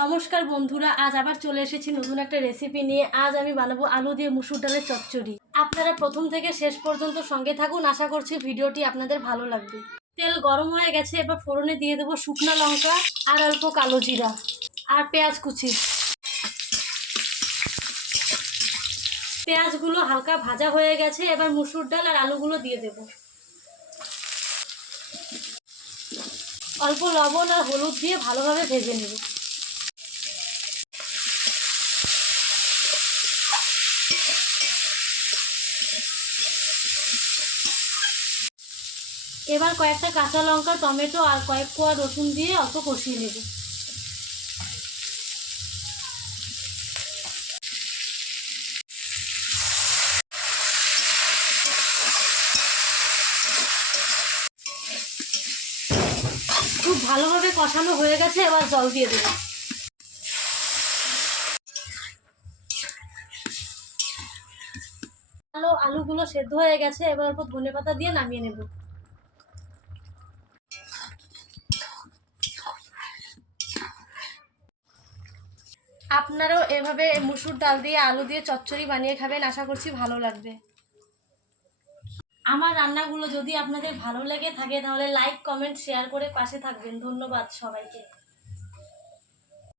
নমস্কার বন্ধুরা, আজ আবার চলে এসেছি নতুন একটা রেসিপি নিয়ে। আজ আমি বানাবো আলু দিয়ে মুসুর ডালের চচ্চড়ি। আপনারা প্রথম থেকে শেষ পর্যন্ত সঙ্গে থাকুন, আশা করছি ভিডিওটি আপনাদের ভালো লাগবে। তেল গরম হয়ে গেছে, এবার ফোড়নে দিয়ে দেবো শুকনো লঙ্কা আর অল্প কালো জিরা আর পেঁয়াজ কুচি। পেঁয়াজগুলো হালকা ভাজা হয়ে গেছে, এবার মুসুর ডাল আর আলুগুলো দিয়ে দেব। অল্প লবণ আর হলুদ দিয়ে ভালোভাবে ভেজে নেব। এবার কয়েকটা কাঁচা লঙ্কা, টমেটো আর কয়েক কোয়া রসুন দিয়ে অল্প কষিয়ে নেব। খুব ভালোভাবে কষানো হয়ে গেছে, এবার জল দিয়ে দেব। আলুগুলো সেদ্ধ হয়ে গেছে, এবার অল্প ধনেপাতা দিয়ে নামিয়ে নেব। আপনারাও এভাবে মুসুর ডাল দিয়ে আলু দিয়ে চচ্চড়ি বানিয়ে খাবেন, আশা করছি ভালো লাগবে। আমার রান্নাগুলো যদি আপনাদের ভালো লেগে থাকে তাহলে লাইক, কমেন্ট, শেয়ার করে পাশে থাকবেন। ধন্যবাদ সবাইকে।